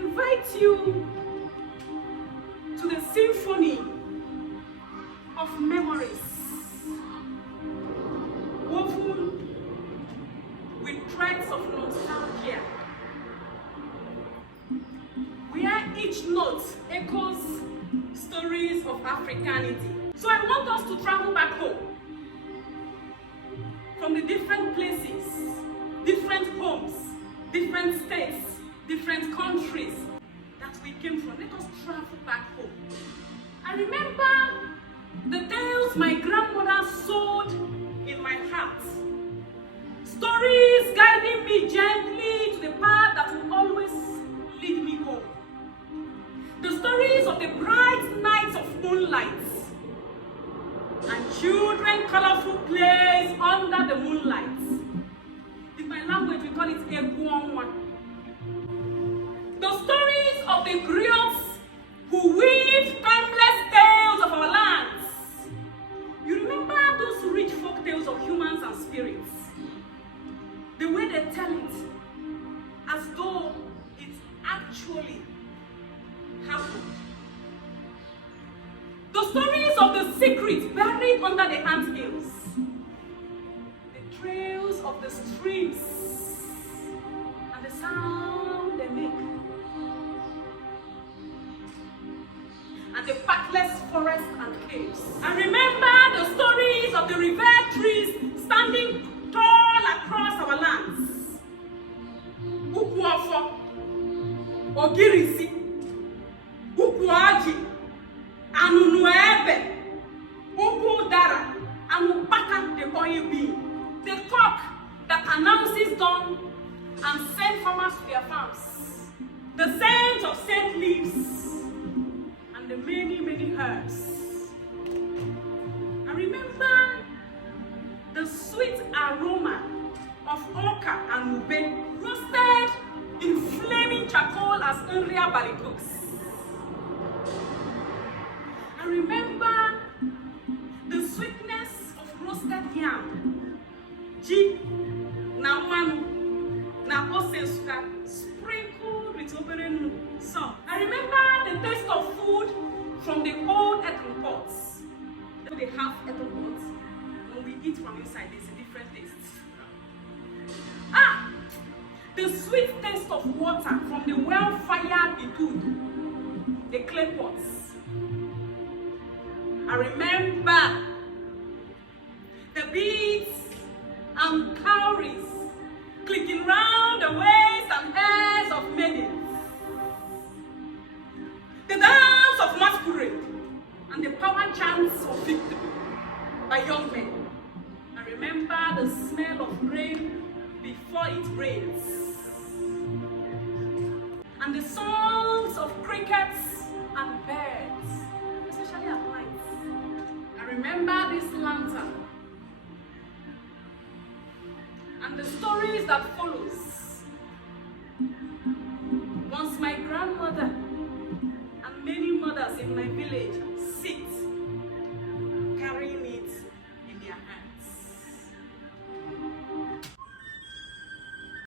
invite you to the symphony of memories, woven with threads of nostalgia, where each note echoes stories of Africanity. So I want us to travel back home from the different places, different homes, different states, different countries that we came from. Let us travel back home. I remember the tales my grandmother sewed in my heart. Stories guiding me gently to the path that will always lead me home. The stories of the bright nights of moonlight and children colorful plays under the moonlight. In my language, we call it Eguonwa. The stories of the griots who weave timeless tales of our lands. You remember those rich folk tales of humans and spirits? The way they tell it as though it actually happened. The stories of the secrets buried under the anthills. The trails of the streams and the sound they make. And the pathless forests and caves. And remember the stories of the river trees standing tall across our lands. Ukuofo, Ogirisi, Ukuaji, Anunuebe, Ukudara, and Upaka the oil bean. The cock that announces dawn and sends farmers to their farms. The scent of scent leaves and the many, many herbs. I remember the sweet aroma of oka and ube roasted in flaming charcoal as Nria Bali cooks. I remember the sweetness of roasted yam, ji, na manu, na osesuka, sprinkled with obere salt. I remember the taste of food from the old earthen pots. They have earthen pots. When we eat from inside, there's a different taste. The sweet taste of water from the well-fired itud, the clay pots. I remember the beads and cowries clicking round the waists and hairs of maidens. The dance of masquerade and the power chants of victory by young men. I remember the smell of rain before it rains. And the songs of crickets and birds, especially at night. I remember this lantern and the stories that follows. Once my grandmother and many mothers in my village